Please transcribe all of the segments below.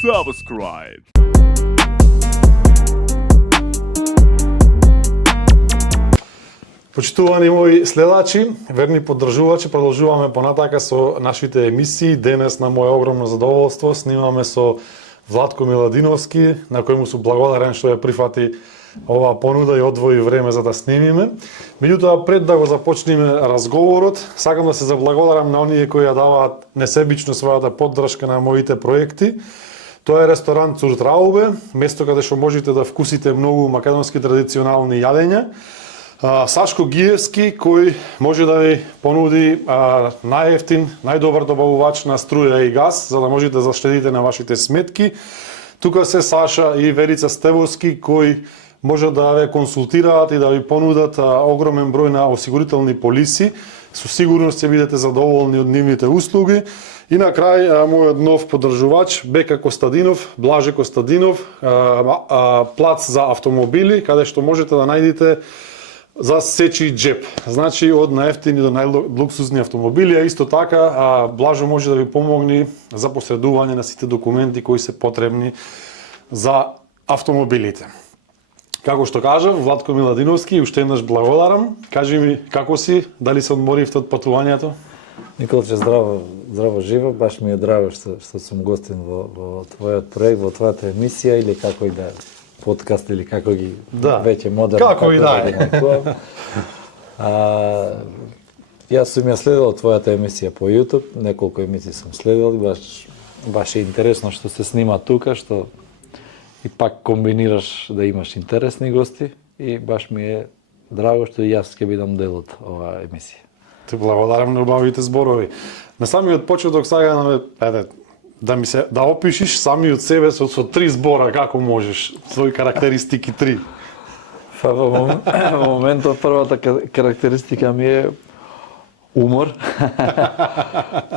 subscribe. Почитувани мои следачи, верни поддржувачи, продолжуваме понатака со нашите емисии. Денес на моje огромно задоволство снимаме со Владко Миладиновски, на кој му сум благодарен што ја прифати оваа понуда и одвои време за да снимиме. Меѓутоа, пред да го започнеме разговорот, сакам да се заблагодарам на оние кои ја даваат несебично својата поддршка на моите проекти. Тоа е ресторант Цуртраубе, место каде што можете да вкусите многу македонски традиционални јадења. Сашко Гиевски, кој може да ви понуди најевтин, најдобар добавувач на струја и газ, за да можете да заштедите на вашите сметки. Тука се Саша и Верица Стевовски, кои може да ве консултираат и да ви понудат огромен број на осигурителни полиси. Со сигурност ќе бидете задоволни од нивните услуги. И на крај, мојот нов поддржувач, Бека Костадинов, Блаже Костадинов, плац за автомобили, каде што можете да најдете за сечи джеп. Значи, од најефтини до најлуксузни автомобили, а исто така, Блажо може да ви помогне за посредување на сите документи кои се потребни за автомобилите. Како што кажав, Владко Миладиновски, уште еднаш благодарам. Кажи ми, како си, дали се одморивте од патувањето? Николче, здраво живо, баш ми е драго што сум гостин во твојот проект, во твојата емисија или како и да подкаст или како ги веќе модерно. Како и да е. Јас сум ја следел твојата емисија по YouTube, неколку емисии сум следел, баш е интересно што се снима тука, што и пак комбинираш да имаш интересни гости и баш ми е драго што и јас ќе бидам дел од оваа емисија. Ти благодарам на убавите зборови. На самиот почеток сега да опишиш самиот себе со 3 збора, како можеш, своји карактеристики 3. Во моментот првата карактеристика ми е умор.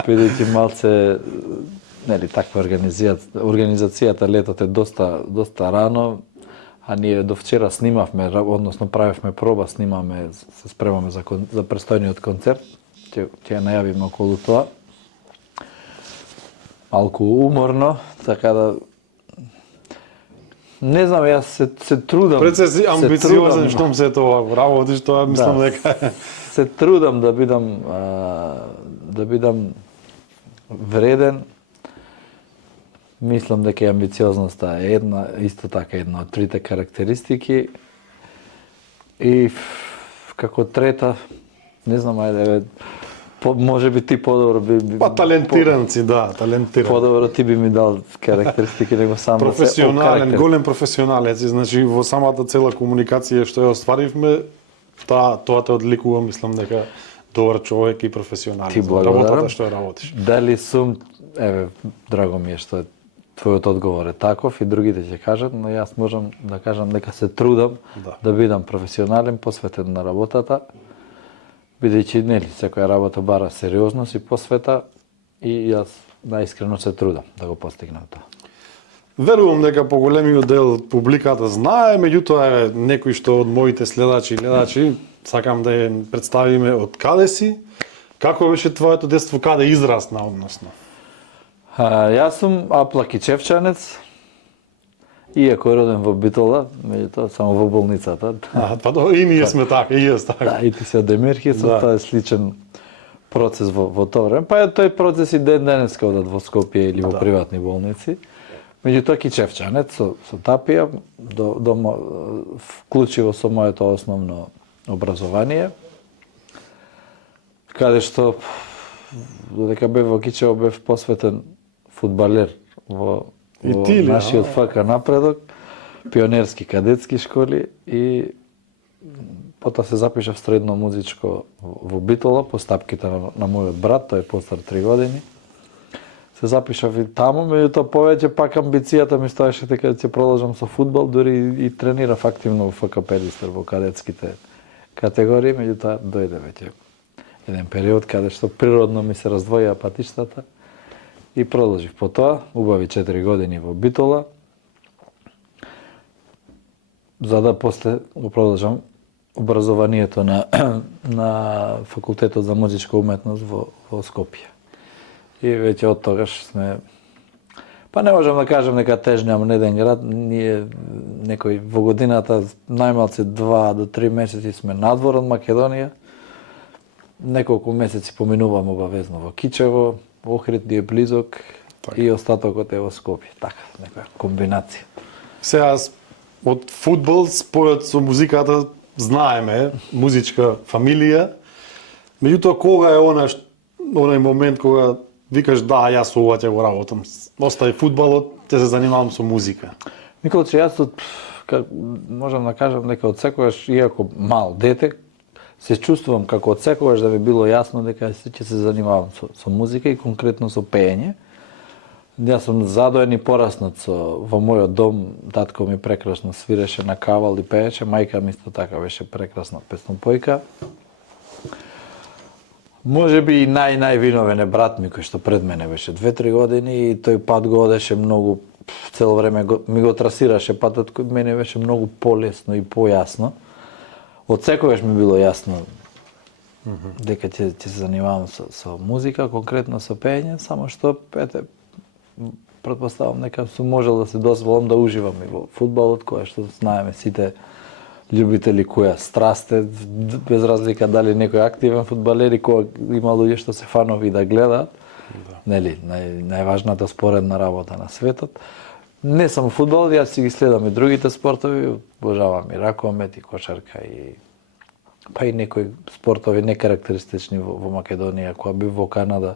Бидејќи малце таква организацијата летот е доста рано, а ние до вчера снимавме, односно правевме проба, снимаме, се спремаме за престојниот концерт. Ќе ја најавиме околу тоа. Малку уморно, така да не знам, јас се трудам. Пред се амбициозен штом се тоа работиш, тоа мислам дека се трудам да бидам вреден. Мислам дека амбициозноста е исто така една од трите карактеристики. И како трета, не знам, може би ти подобро би... талентиран си, талентиран. Подобро ти би ми дал карактеристики, него сам професионален, голем професионалец. Значи, во самата цела комуникација што ја остваривме, тоа те одликува, мислам дека добар човек и професионалец. Ти благодарам. Работата што ја работиш. Дали сум, драго ми е што твојот одговор е таков и другите ќе кажат, но јас можам да кажам дека се трудам да бидам професионален, посветен на работата, бидејќи секоја работа бара сериозност и посвета и јас најискрено се трудам да го постигнам тоа. Верувам дека поголемиот дел публиката знае, меѓутоа некој што од моите следачи и гледачи сакам да ја представиме од каде си, како беше твоето детство, каде израсна односно? Јас сум аплакичевчанец, иако роден во Битола, меѓутоа само во болницата. И ние сме така, и јас така. Да, и ти си од Демирхица, тоа е сличен процес во тоа време. Па тој процес и денеска одат во Скопје или во приватни болници. Меѓутоа кичевчанец со тапија, вклучиво со моето основно образование, каде што додека бев во Кичево бев посветен фудбалер во нашиот ФК Напредок, пионерски кадетски школи и потоа се запишав средно музичко во Битола по стапките на мојот брат, тој е постар 3 години. Се запишав и таму, меѓутоа повеќе пак амбицијата ми стоеше дека ќе продолжам со фудбал, дури и тренирав активно во ФК Педистер во кадетските категории, меѓутоа дојде веќе еден период каде што природно ми се раздвоија патиштата и продолжив по тоа, убави 4 години во Битола, за да после го продолжам образованието на факултетот за музичка уметност во Скопје. И веќе од тогаш сме Па не можам да кажам дека тежнам на еден град, ние некој во годината најмалце 2 до 3 месеци сме надвор од Македонија. Неколку месеци поминувам обавезно во Кичево, Охрид е близок и остатокот е во Скопје. Така, некоја комбинација. Сега од фудбал спојот со музиката знаеме, музичка фамилија. Меѓутоа кога е онај момент кога викаш да, јас со ова ќе го работам. Остави фудбалот, ќе се занимавам со музика. Николче, јас можам да кажам дека од секогаш, иако мал дете, се чувствувам како од секогаш да ми било јасно дека ќе се занимавам со музика и конкретно со пеење. Јас сум задоен и пораснат во мојот дом, татко ми прекрасно свиреше на кавал и пееше, мајка ми исто така беше прекрасна песнопојка. Може би и највиновен е брат ми кој што пред мене беше 2-3 години и тој пат го одеше многу, цело време ми го трасираше патот, кој мене беше многу полесно и појасно. Од секогаш ми било јасно дека ќе се занимавам со музика, конкретно со пеење, само што претпоставам дека сум можел да се дозволам да уживам и во фудбалот, која што знаеме сите љубители која страст е, без разлика дали некој активен фудбалер и кога има луѓе што се фанови да гледаат. Нели, најважната споредна работа на светот. Не само фудбал, јас си ги следам и другите спортови, обожавам и ракомет, и кошарка, и па и некои спортови некарактеристични во Македонија. Кога бив во Канада,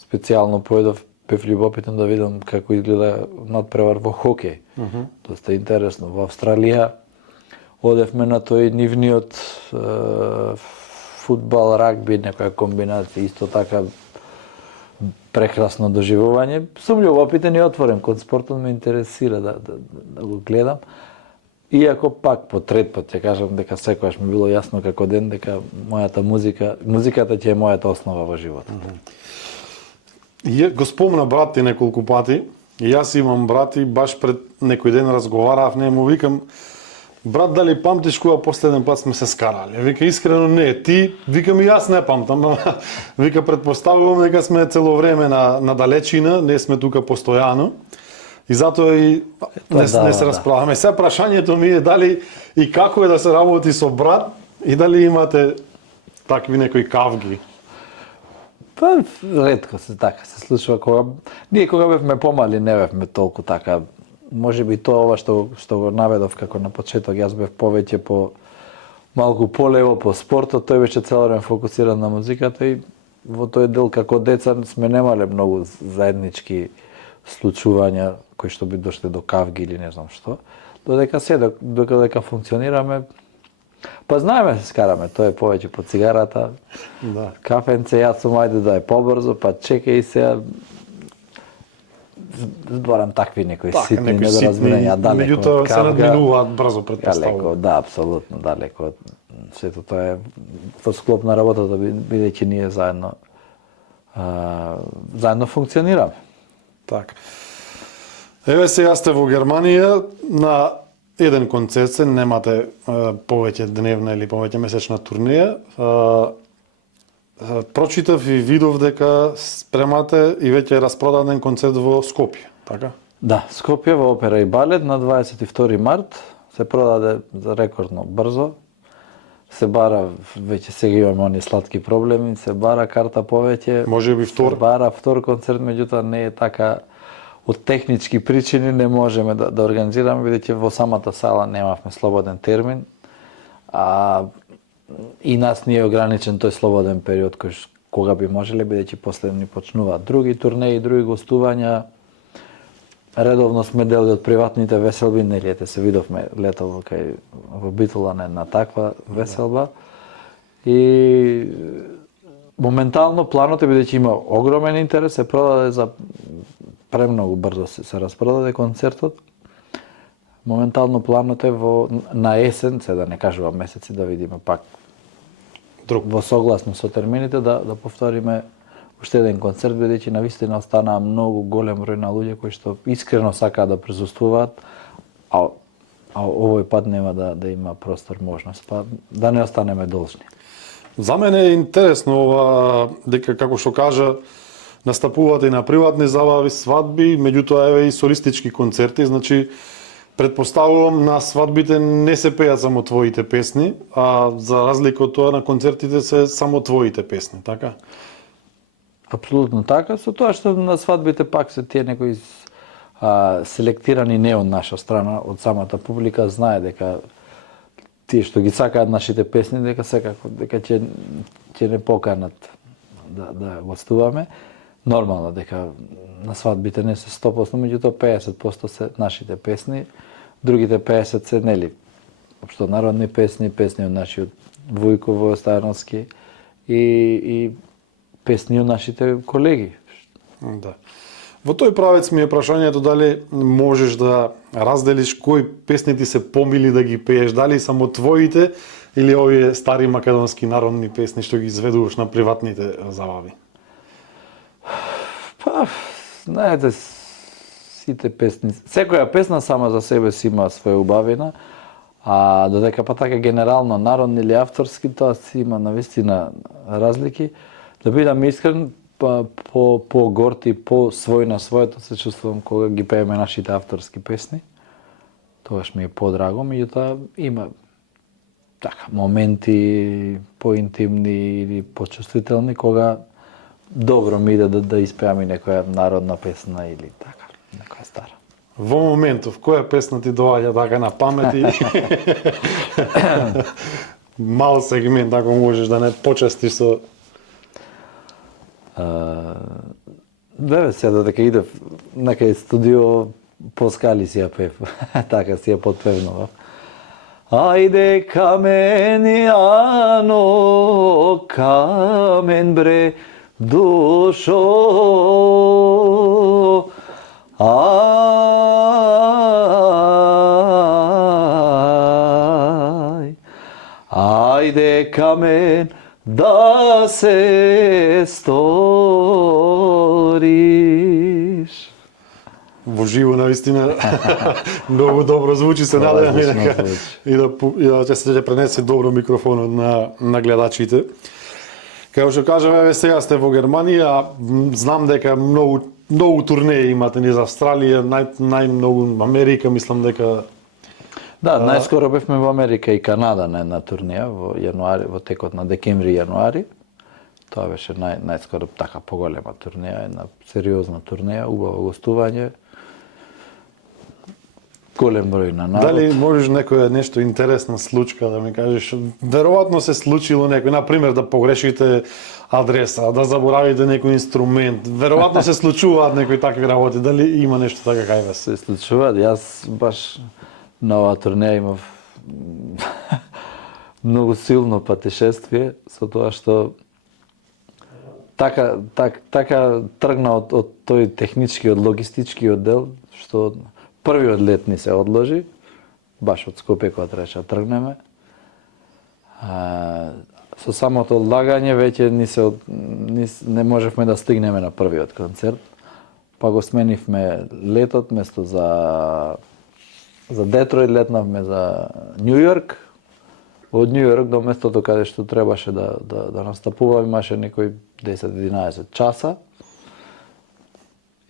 специјално поедов, бев љубопитен да видам како изгледа надпревар во хокеј. Доста интересно. Во Австралија одевме на тој нивниот фудбал, рагби, некоја комбинација, исто така прекрасно доживување. Сум љубопитен и отворен кон спортот, ме интересира да го гледам. Иако пак по трет пат ќе кажам дека секогаш ми било јасно како ден дека мојата музиката ќе е мојата основа во животот. Го спомна брат ти неколку пати, и јас имам брат и баш пред некој ден разговаравав, не му викам, брат, дали памтиш кога последен пат сме се скарали? Вика, искрено не, ти, викам и јас не памтам, вика, предпоставувам дека сме цело време на далечина, не сме тука постојано, и затоа и не се расправаме. Сега прашањето ми е дали и како е да се работи со брат и дали имате такви некои кавги? Па, ретко се така се случува кога ние кога бевме помали не бевме толку така. Може би тоа ова што го наведов како на почеток, јас бев повеќе по малку полево по спортот, тој беше цело време фокусиран на музиката и во тој дел како деца сме немале многу заеднички случувања кои што би дошле до кавги или не знам што. Додека додека функционираме, па знаеме се скараме, тоа е повеќе по цигарата. Да. Кафенце, јас сум ајде да е побрзо, па чекај се. Зборам такви некои ситни недоразбирања, далеко од кавга. Меѓутоа се надминуваат брзо, предпоставувам. Далеко, да, апсолутно далеко. Сето тоа е во склоп на работата, бидејќи ние заедно функционираме. Така. Еве сега сте во Германија на еден концерт, немате повеќе дневна или повеќе месечна турнеја. Прочитав и видов дека спремате и веќе е распродаден концерт во Скопје, така? Да, Скопје во Опера и балет на 22 март се продаде за рекордно брзо. Се бара, веќе сега имаме они сладки проблеми, се бара карта повеќе. Може би втор. Се бара втор концерт, меѓутоа не е така, од технички причини не можеме да организираме, бидејќи во самата сала немавме слободен термин. И нас не е ограничен тој слободен период кога би можеле, бидејќи после ни почнуваат други турнеи, други гостувања. Редовно сме дели од приватните веселби, нели ете се видовме летово во Битола на една таква веселба. И моментално планот е, бидејќи има огромен интерес, се продаде за премногу брзо се распродаде концертот. Моментално планот е на есен, се да не кажувам месеци, да видиме пак во согласно со термините да повториме уште еден концерт, бидејќи навистина останаа многу голем број на луѓе кои што искрено сакаат да присуствуваат, а овој пат нема да има простор, можност, па да не останеме должни. За мене е интересно ова, дека како што кажа, настапувате и на приватни забави, свадби, меѓутоа еве и солистички концерти, значи претпоставувам на свадбите не се пеат само твоите песни, а за разлика од тоа на концертите се само твоите песни, така? Апсолутно така, со тоа што на свадбите пак се тие некои селектирани не од наша страна, од самата публика знае дека тие што ги сакаат нашите песни, дека секако дека ќе не поканат да гостуваме. Нормално дека на свадбите не се 100%, меѓутоа 50% се нашите песни, другите 50 се нели општо народни песни, песни од нашиот Вујко Војоставановски и песни од нашите колеги. Да. Во тој правец ми е прашањето дали можеш да разделиш кои песни ти се помили да ги пееш, дали само твоите или овие стари македонски народни песни што ги изведуваш на приватните забави? Па, знаете, сите песни, секоја песна сама за себе си има своја убавина, а додека па така генерално народни или авторски, тоа си има навистина разлики. Да бидам искрен, по горти, по свој на своето се чувствувам кога ги пееме нашите авторски песни. Тогаш ми е подраго, меѓутоа има така моменти поинтимни или почувствителни кога добро ми иде да испеам и некоја народна песна или така, некоја стара. Во моментов, која песна ти доаѓа така на памет и мал сегмент, ако можеш да не почестиш со... Бе, сега додека идев некај студио по скали си ја пев, така си ја подпевнував. Ајде камен Јано, камен бре душо, ајде камен да се сториш. Во живо навистина многу добро звучи, се надевам дека и да ќе се пренесе добро микрофонот на гледачите. Како што кажам, еве сега сте во Германија, знам дека многу турнеи имате низ Австралија, најмногу Америка, мислам дека... Да, најскоро бевме во Америка и Канада на една турнеја во јануари, во текот на декември и јануари. Тоа беше најскоро така поголема турнеја, една сериозна турнеја, убаво гостување. Голем број на народ. Дали можеш некоја нешто интересна случка да ми кажеш? Веројатно се случило некој, на пример да погрешите адреса, да заборавите некој инструмент. Веројатно се случуваат некои такви работи. Дали има нешто така кај вас? Се случуваат. Јас баш на оваа турнеја имав многу силно патешествие со тоа што така тргна од тој технички, од логистички оддел, што првиот лет ни се одложи, баш од Скопје кога требаше да тргнеме. Со самото одлагање веќе не можевме да стигнеме на првиот концерт, па го сменивме летот, место за Детройт летнавме за Њу Јорк. Од Њу Јорк до местото каде што требаше да настапуваме имаше некои 10-11 часа.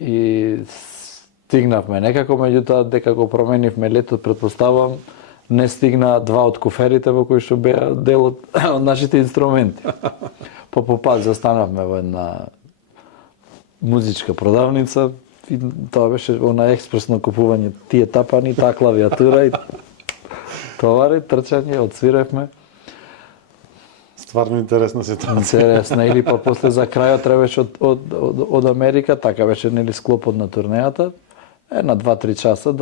И стигнавме некако, меѓутоа дека го променивме летот, претпоставувам, не стигна два од куферите во кои што беа дел од нашите инструменти. По пат застанавме во една музичка продавница и тоа беше она експресно купување тие тапани, таа клавиатура и товари, трчање, отсвиревме. Стварно интересна ситуација. Интересна, или па после за крајот требаше од Америка, така беше нели склопот на турнејата, една 2-3 часа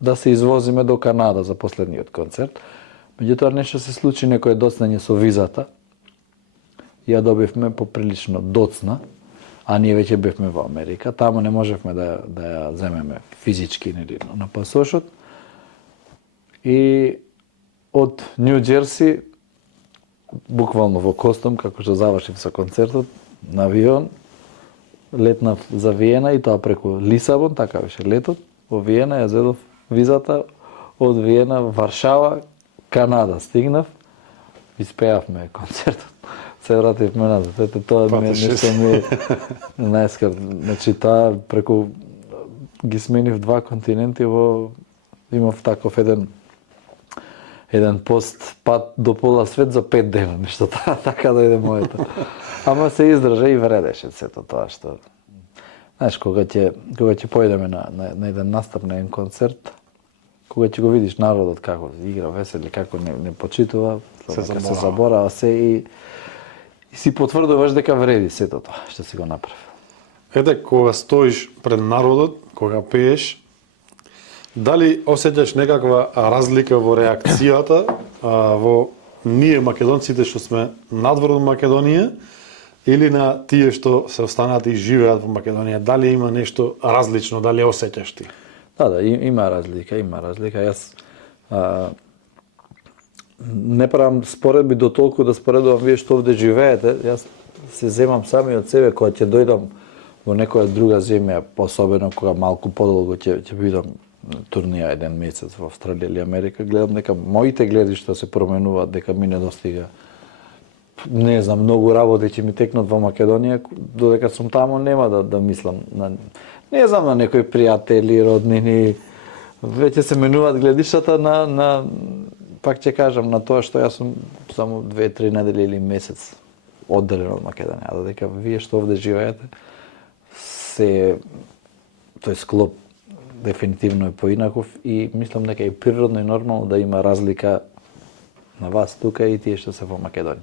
да се извозиме до Канада за последниот концерт. Меѓутоа нешто се случи, некој доцнање со визата. Ја добивме поприлично доцна, а ние веќе бевме во Америка. Таму не можевме да ја земеме физички нели на пасошот. И од Њу Џерси, буквално во костум, како што завршив со концертот, на авион, летнав за Виена и тоа преку Лисабон, така беше летот. Во Виена ја зедов визата, од Виена Варшава, Канада стигнав, испеавме концертот се вративме назад. Ете, тоа ми е нешто ми е најскар. Значи, таа преку ги сменив 2 континенти имав таков еден пост пат до пола свет за 5 дена, нешто така дојде моето. Ама се издржа и вредеше сето тоа што. Знаеш, кога ќе појдеме на еден настап, на еден концерт, кога ќе го видиш народот како игра весели, како не почитува, се заборава се и си потврдуваш дека вреди сето тоа што си го направил. Ете, кога стоиш пред народот, кога пееш, дали осеќаш некаква разлика во реакцијата во ние македонците што сме надвор од Македонија или на тие што се останати и живеат во Македонија? Дали има нешто различно, дали осеќаш ти? Да, има разлика. Јас не правам споредби до толку да споредувам вие што овде живеете. Јас се земам сами од себе кога ќе дојдам во некоја друга земја, особено кога малку подолго ќе бидам турнија еден месец во Австралија или Америка, гледам дека моите гледишта се променуваат, дека ми недостига. Не знам, многу работи ќе ми текнат во Македонија, додека сум таму нема да мислам на не знам на некои пријатели, роднини. Веќе се менуваат гледиштата на пак ќе кажам на тоа што јас сум само 2-3 недели или месец одделен од Македонија, а додека вие што овде живеете тој склоп дефинитивно е поинаков и мислам дека е природно и нормално да има разлика на вас тука и тие што се во Македонија.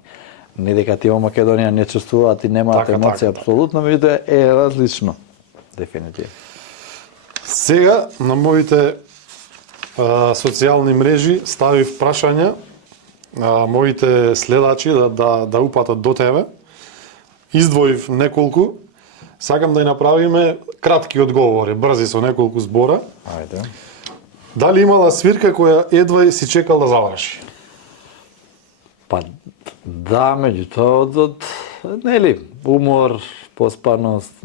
Не дека тие во Македонија не чувствуваат и немаат емоција, апсолутно, меѓутоа е различно. Дефинитивно. Сега на моите социјални мрежи ставив прашања моите следачи да упатат до тебе. Издвоив неколку. Сакам да ја направиме кратки одговори, брзи со неколку збора. Ајде. Дали имала свирка која едва си чекал да заврши? Па да, меѓутоа од нели, умор, поспаност,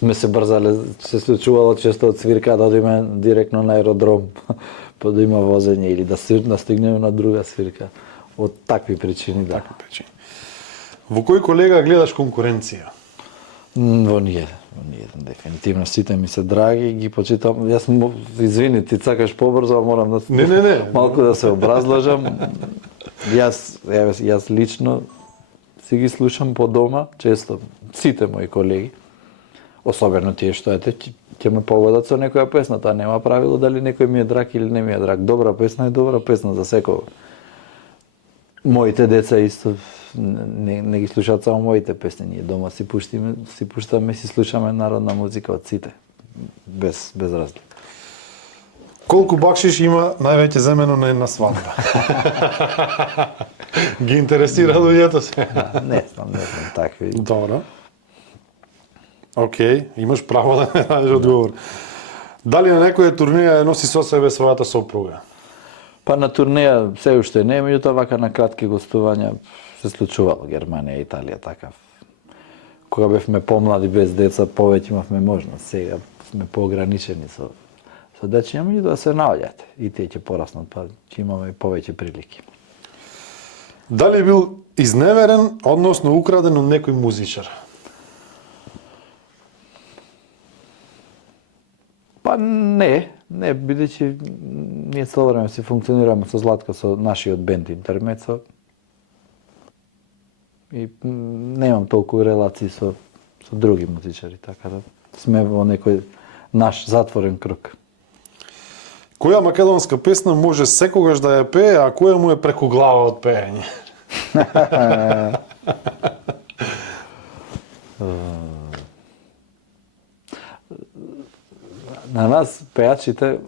сме се брзале, се случувало често од свирка да одиме директно на аеродром, па да има возење или да стигнеме на друга свирка. Од такви причини, да. Такви причини. Во кој колега гледаш конкуренција? Во ние, дефинитивно сите ми се драги, ги почитам. Јас извини, ти сакаш побрзо, морам да не. малку да се образлажам. Јас лично си ги слушам по дома, често сите мои колеги. Особено тие што ќе ме погодат со некоја песна, таа нема правило дали некој ми е драг или не ми е драг. Добра песна е добра песна за секој. Моите деца исто не ги слушаат само моите песни, ние дома си пуштаме, си слушаме народна музика од сите, без разлика. Колку бакшиш има највеќе земено на една свадба? Ги интересира луѓето се? Не знам такви. Добро. Океј, имаш право да не дадеш одговор. Дали на некоја турнеја носи со себе својата сопруга? Па на турнеја се уште не, меѓутоа вака на кратки гостувања се случувало Германија, Италија, такав. Кога бевме помлади без деца, повеќе имавме можност. Сега сме поограничени со дечиња, меѓутоа се наоѓате и тие ќе пораснат, па ќе имаме повеќе прилики. Дали бил изневерен, односно украден од некој музичар? Па не, бидејќи ние цело време си функционираме со Златка, со нашиот бенд Интермецо. И немам толку релации со други музичари, така да сме во некој наш затворен круг. Која македонска песна може секогаш да ја пее, а која му е преку глава од пеење? На нас, пејачите,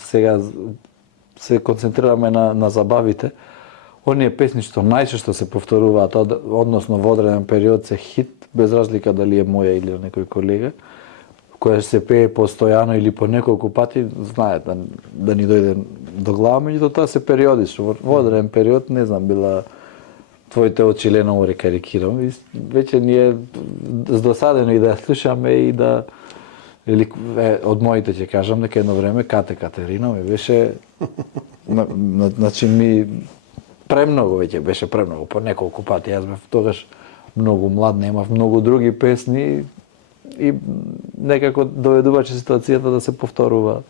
сега се концентрираме на забавите. Оние песни што најчесто се повторуваат, односно во одреден период се хит, без разлика дали е моја или некој колега, која се пее постојано или по неколку пати, знаат да ни дојде до глава, меѓутоа тоа се периодично. Во одреден период, не знам, била Твоите очи Леново рекарикирам, и веќе ни е здосадено и да ја слушаме и да или од моите ќе кажам дека едно време Кате Катерина ми беше значи ми премногу веќе беше премногу, по неколку пати. Јас бев тогаш многу млад, немав многу други песни и некако доведуваше ситуацијата да се повторува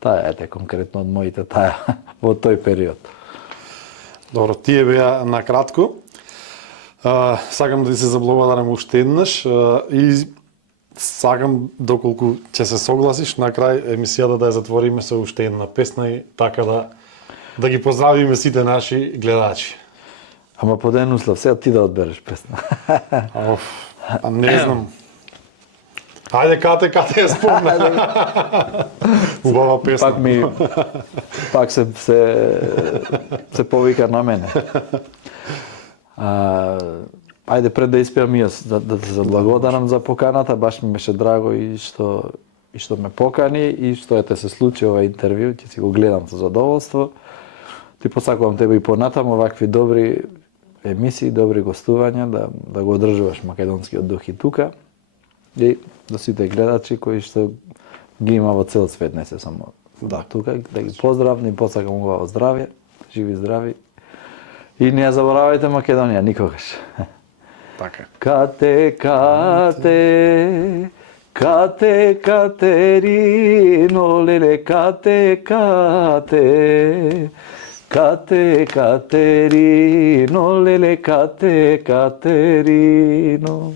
таа, конкретно од моите таа во тој период. Добро, тие беа на кратко. Сакам да ти се заблагодарам уште еднаш и сакам, доколку ќе се согласиш, на крај емисијата да ја затвориме со уште една песна и така да ги поздравиме сите наши гледачи. Ама под еден услов, сега ти да одбереш песна. Не знам. Ајде, кате ја спомна. Убава песна. Пак се повика на мене. Ајде, пред да испеам јас, да ти заблагодарам за поканата, баш ми беше драго и што ме покани и што ете се случи ова интервју, ќе си го гледам со задоволство. Ти посакувам тебе и понатаму овакви добри емисии, добри гостувања, да го одржуваш македонскиот дух и тука. И до сите гледачи кои што ги има во цел свет, не се само тука, да ги поздравам и посакам убаво здравје, живи здрави. И не ја заборавајте Македонија никогаш. Така. Кате, Катерино, леле, Кате, Катерино, леле, Катерино.